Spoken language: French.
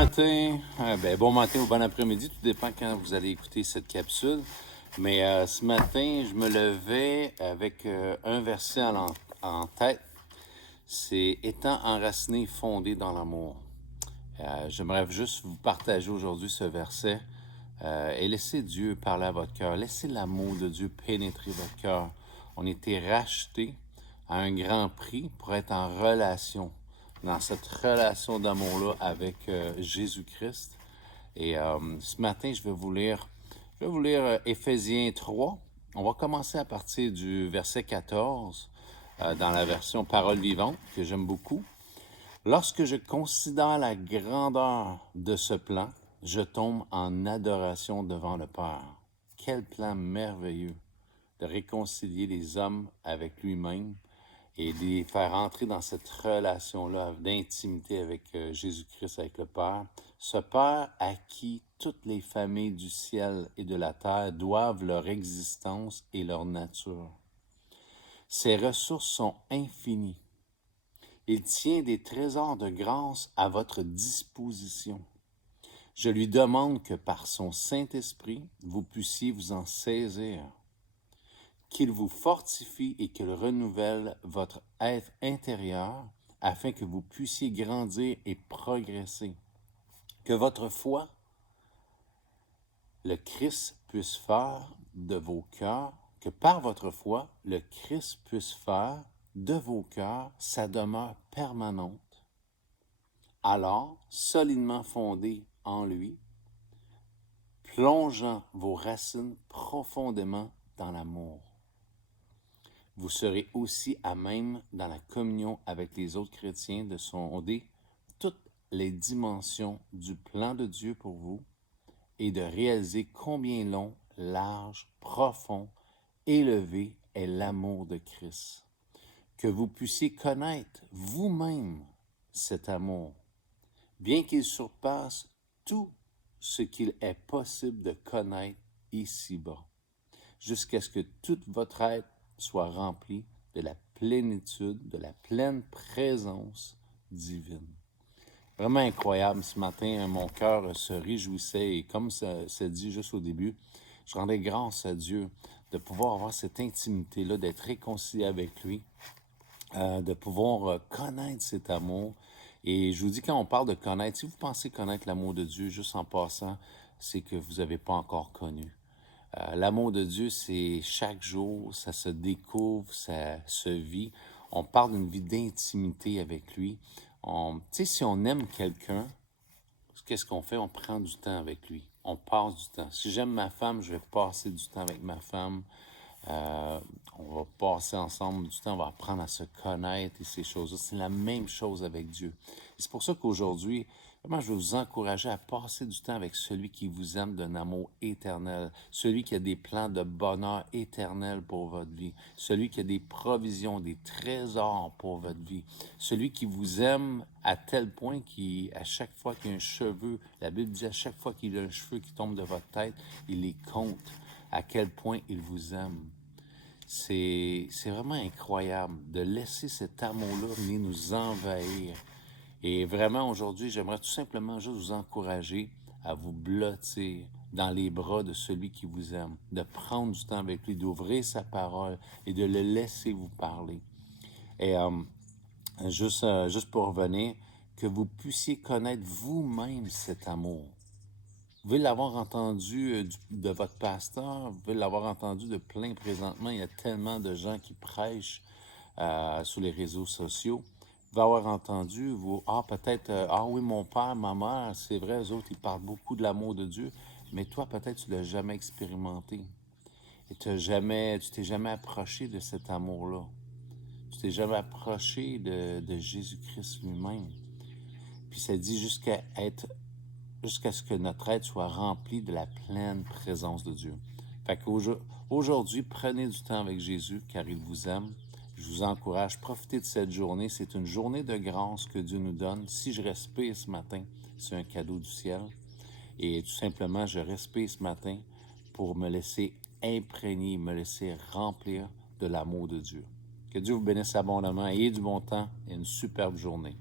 matin, bon matin ou bon après-midi, tout dépend quand vous allez écouter cette capsule. Mais ce matin, je me levais avec un verset en tête. C'est étant enraciné, fondé dans l'amour. J'aimerais juste vous partager aujourd'hui ce verset et laissez Dieu parler à votre cœur. Laissez l'amour de Dieu pénétrer votre cœur. On a été rachetés à un grand prix pour être en relation, dans cette relation d'amour-là avec Jésus-Christ. Et ce matin, je vais vous lire Éphésiens 3. On va commencer à partir du verset 14 dans la version Parole vivante, que j'aime beaucoup. Lorsque je considère la grandeur de ce plan, je tombe en adoration devant le Père. Quel plan merveilleux de réconcilier les hommes avec lui-même et de les faire entrer dans cette relation-là d'intimité avec Jésus-Christ, avec le Père. Ce Père à qui toutes les familles du ciel et de la terre doivent leur existence et leur nature. Ses ressources sont infinies. Il tient des trésors de grâce à votre disposition. Je lui demande que par son Saint-Esprit, vous puissiez vous en saisir, qu'il vous fortifie et qu'il renouvelle votre être intérieur afin que vous puissiez grandir et progresser. Que votre foi, le Christ puisse faire de vos cœurs, que par votre foi, le Christ puisse faire de vos cœurs sa demeure permanente. Alors, solidement fondé en lui, plongeant vos racines profondément dans l'amour. Vous serez aussi à même dans la communion avec les autres chrétiens de sonder toutes les dimensions du plan de Dieu pour vous et de réaliser combien long, large, profond, élevé est l'amour de Christ. Que vous puissiez connaître vous-même cet amour, bien qu'il surpasse tout ce qu'il est possible de connaître ici-bas, jusqu'à ce que tout votre être soit rempli de la plénitude, de la pleine présence divine. Vraiment incroyable ce matin, mon cœur se réjouissait et comme ça s'est dit juste au début, je rendais grâce à Dieu de pouvoir avoir cette intimité-là, d'être réconcilié avec lui, de pouvoir connaître cet amour. Et je vous dis, quand on parle de connaître, si vous pensez connaître l'amour de Dieu, juste en passant, c'est que vous n'avez pas encore connu. L'amour de Dieu, c'est chaque jour, ça se découvre, ça se vit. On parle d'une vie d'intimité avec lui. Tu sais, si on aime quelqu'un, qu'est-ce qu'on fait? On prend du temps avec lui. On passe du temps. Si j'aime ma femme, je vais passer du temps avec ma femme. On va passer ensemble du temps, on va apprendre à se connaître et ces choses-là. C'est la même chose avec Dieu. Et c'est pour ça qu'aujourd'hui, vraiment, je veux vous encourager à passer du temps avec celui qui vous aime d'un amour éternel, celui qui a des plans de bonheur éternel pour votre vie, celui qui a des provisions, des trésors pour votre vie, celui qui vous aime à tel point qu'à chaque fois qu'il y a un cheveu, la Bible dit à chaque fois qu'il y a un cheveu qui tombe de votre tête, il les compte, à quel point il vous aime. C'est vraiment incroyable de laisser cet amour-là venir nous envahir. Et vraiment, aujourd'hui, j'aimerais tout simplement juste vous encourager à vous blottir dans les bras de celui qui vous aime, de prendre du temps avec lui, d'ouvrir sa parole et de le laisser vous parler. Et juste pour revenir, que vous puissiez connaître vous-même cet amour. Vous pouvez l'avoir entendu de votre pasteur, vous pouvez l'avoir entendu de plein présentement. Il y a tellement de gens qui prêchent sur les réseaux sociaux. Vous pouvez avoir entendu, peut-être, oui, mon père, ma mère, c'est vrai, eux autres, ils parlent beaucoup de l'amour de Dieu, mais toi, peut-être, tu ne l'as jamais expérimenté. Et tu t'es jamais approché de cet amour-là. Tu t'es jamais approché de Jésus-Christ lui-même. Puis ça dit jusqu'à ce que notre être soit rempli de la pleine présence de Dieu. Fait qu'aujourd'hui, prenez du temps avec Jésus, car il vous aime. Je vous encourage, profitez de cette journée. C'est une journée de grâce que Dieu nous donne. Si je respire ce matin, c'est un cadeau du ciel. Et tout simplement, je respire ce matin pour me laisser imprégner, me laisser remplir de l'amour de Dieu. Que Dieu vous bénisse abondamment. Ayez du bon temps et une superbe journée.